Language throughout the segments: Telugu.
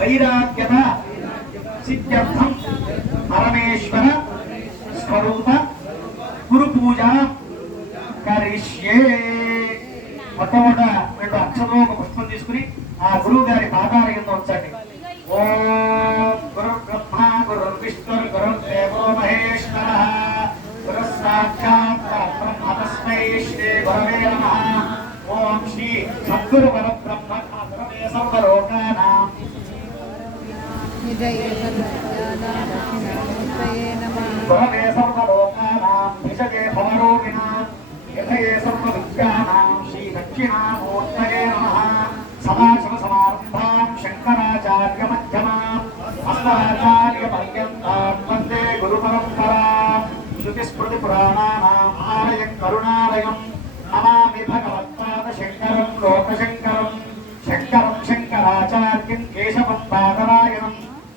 వైరాగ్యత సిద్ధ్యర్థం పరమేశ్వర స్వరూప గురు పూజ కరిష్యే. మొట్టమొదట రెండు అక్షరంలో ఒక పుష్పం తీసుకుని ఆ గురువు గారి పాదాల కింద ఉంచండి. ఓం గురు బ్రహ్మ గురు విష్ణు గురు దేవో మహేశ్వర గురు సాక్షాత్ బ్రహ్మ తస్మై శ్రీ గురవే నమః. ఓం శ్రీ సద్గురు పరబ్రహ్మ సర్వే సర్వలోకానాం గురవే సర్వలోకానాం విషజే భవరోగిణాం యథయే సర్వవిద్యానాం శ్రీ దక్షిణామూర్తయే నమః. సదాశివ సమారంభాం శంకరాచార్య మధ్యమాం అస్మదాచార్య పర్యంతాం వందే గురు పరంపరాం. శృతి స్మృతి పురాణానాం ఆలయం కరుణాలయం నమామి భగవత్పాద శంకరం లోకశంకరం. శంకరం శంకరాచార్యం కేశవం బాదరాయణం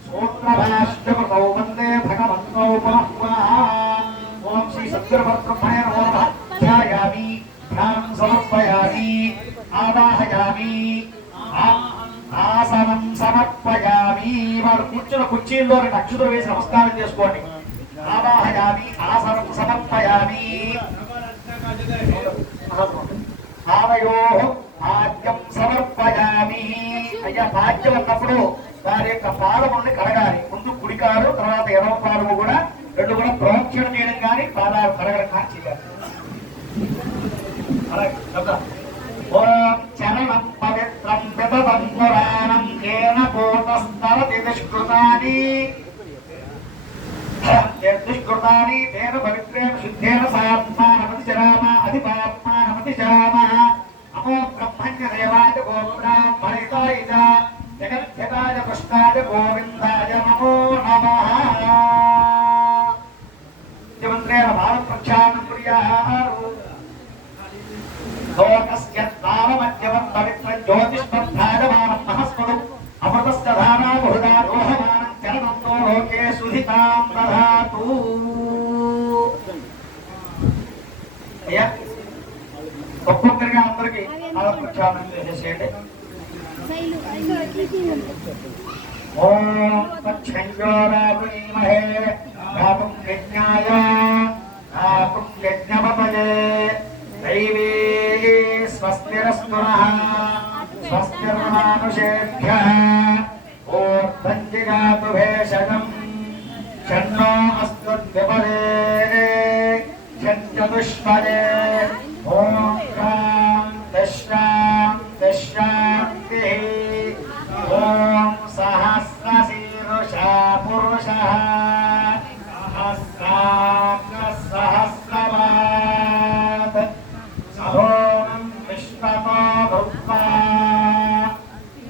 సూత్రభాష్యకృతౌ వందే భగవంతో పునః పునః. ఓం శ్రీ సద్గురుపరబ్రహ్మణే నమో నమః. ధ్యాయామి ధ్యానం సమర్పయామి ఆవాహయామి ఆసనం సమర్పయామి. వారు కూర్చున్న కుర్చీల్లో అక్షుతులు వేసి నమస్కారం చేసుకోండి. ఆవాహయామి ఆసనం సమర్పయామి. ఆవయో భాగ్యం సమర్పయామి. అయ్యా భాగ్యం అన్నప్పుడు వారి యొక్క పాదముల్ని కడగాలి. ముందు కుడికాలు తర్వాత ఎడమ పాదము కూడా రెండు కూడా ప్రోక్షణ చేయడం కానీ పాదాలు కడగడం కానీ చేయాలి. ఓం చరణం పవిత్రం పితరం పురాణం కేన పూర్ణస్తరతి దుష్కృతాని దుష్కృతాని తేన పవిత్రేణ శుద్ధేన సాత్మానమతి చరామ అధిపాత్మానమతి చరామ. నమో బ్రహ్మణ్య దేవాయ గోబ్రాహ్మణితాయ జగద్గతాయ కృష్ణాయ గోవిందాయ నమో నమః. మంత్రేణ భారత ప్రక్షాళనం కుర్యారు. లోకస్య తావమధ్యవం పవిత్రం జ్యోతిష్పద్ధాయమానం మహస్పదం అమృతస్య ధారా బహుదా దోహమానం చరణంతో లోకే సుధితాం దధాతు. ఒక్కొక్కరిగా అందరికి భారత ప్రక్షాళనం చేసేయండి. ఓం తచ్చంజోరావృణీమహే గాతుం యజ్ఞాయ గాతుం యజ్ఞపతయే దైవీ స్వస్తిరస్తునః స్వస్తిర్మానుషేభ్యः ఊర్ధ్వం జిగాతు భేషజం షణ్ణో అస్తు ద్విపదే షట్చతుష్పదే. ఓం శాంతిః. ఓం సహస్రశీర్షా పురుషః సహస్రాక్ష ఓం విశ్వతో భూత్వా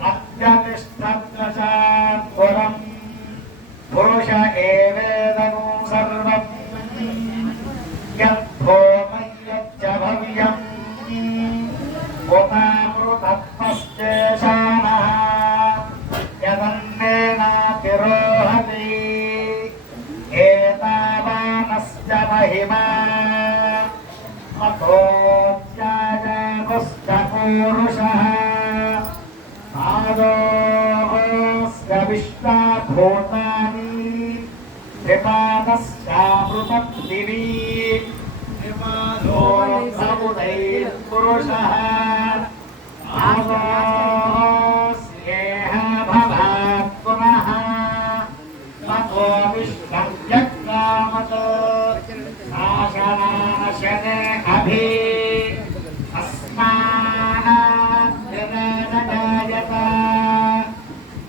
అత్యతిష్ఠత్వచాత్పురం పురుష ఏవేదను సర్వం యద్భూమయ్యచ్చ భవ్యం ఉతామృతత్వశ్చేషాణః యదన్నేనాతిరోహతి ఏతావానస్య మహిమా అథోజ్యాజాగుస్తపూరుషః ఆదోస్య విశ్వాభూతాని త్రిపాదస్యామృతం దివి పురుషః ఆదోస్యేహ భవాత్ పునః తతో విశ్వం జగ్రామత్ ఆశనాశనే అభి అస్మాత్ విరాజాయత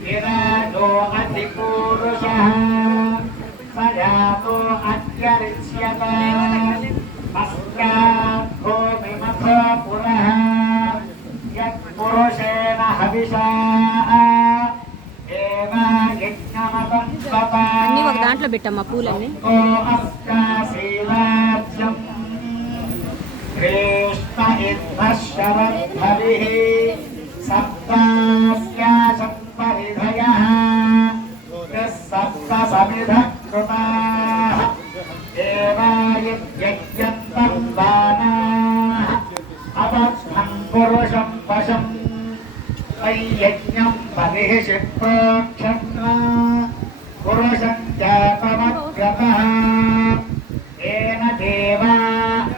విరాజో అతిపురుషః సయాతో అత్యరిచ్యత పశ్చాత్ భూమిమథో పురః యత్పురుషేణ హవిషా ఏవా యజ్ఞమతం తథా. అన్ని ఒక దాంట్లో పెట్టమ్మా పూలన్నీ. అస్కాశీలాజ్యం కృష్ణ ఇద్భశవద్భవిః సప్తాస్యాశం పరిధయః సప్త సమిధః కృతాః ఏవా యజ్ఞంతం దానాః అబద్ధం పురుషం వశం తై యజ్ఞం పరిహ ईशिप्रोक्षन्ना पुरुषं चापमग्रतः येन देवा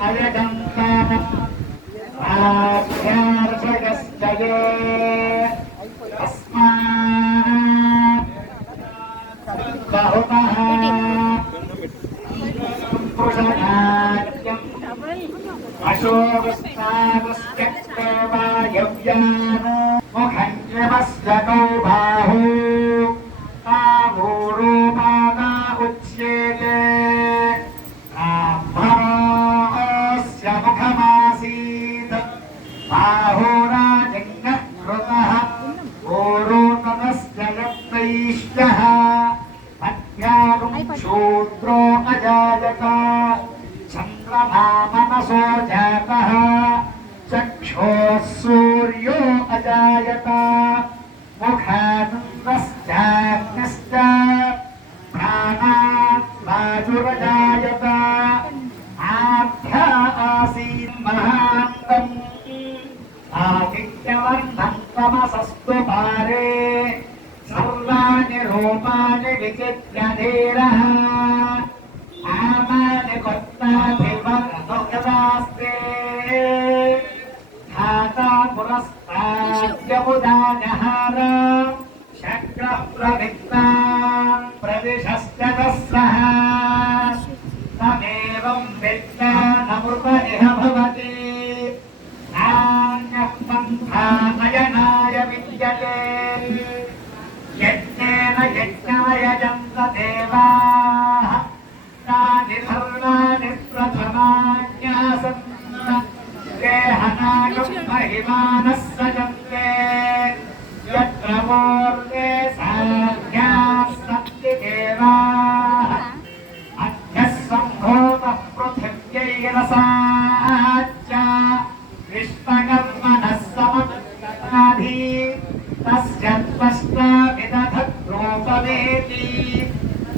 अयजन्तः आध्यार्षयश्च ये अस्मात् बहुतः पुरुषनाट्यम् अशोकस्नागस्त्यक्तेवायव्यानो मुखं यमस्य कौ बाहू तावूरूपादा उच्येते ब्राह्मणोऽस्य मुखमासीत् बाहुराजङ्गः कृतः ऊरूतमस्य यत्तैष्टः पद्यागुं शूद्रो अजायत चन्द्रमा मनसो जातः चक्षुः सूर्यो अजायत मुखानन्दश्चाग्निश्च प्राणात् वायुरजायत आभ्या आसीत् महान्तम् आदित्यवर्णं तमसस्तु पारे सर्वाणि रूपाणि विचित्य धीरः आमानि कर्ताभिवगदास्ते धाता पुरस्ताद्यमुदानहार शक्रः प्रवित्तान् प्रदिशश्च तस्सः तमेवं विद्वानमृतनिह भवति नान्यः पन्था नयनाय विद्यते यज्ञेन यज्ञायजन्त देवाः तानि धर्माणि प्रथमान्यासन् देहनागं महिमानः सजन्ते यत्र मूर्ते साध्याः सन्ति देवाः अध्यः सम्भूतः पृथिव्यैरसाच्च विश्वकर्मणः समत्ताधि तस्य त्वष्टा विदधद्रूपमेति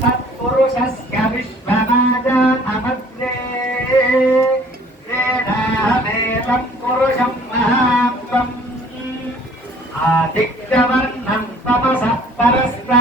तत्पुरुषस्य विश्वनाजानमग्रे वेदाहमेतं पुरुषं महात्मम् आदित्यवर्णं तपसः परस्ता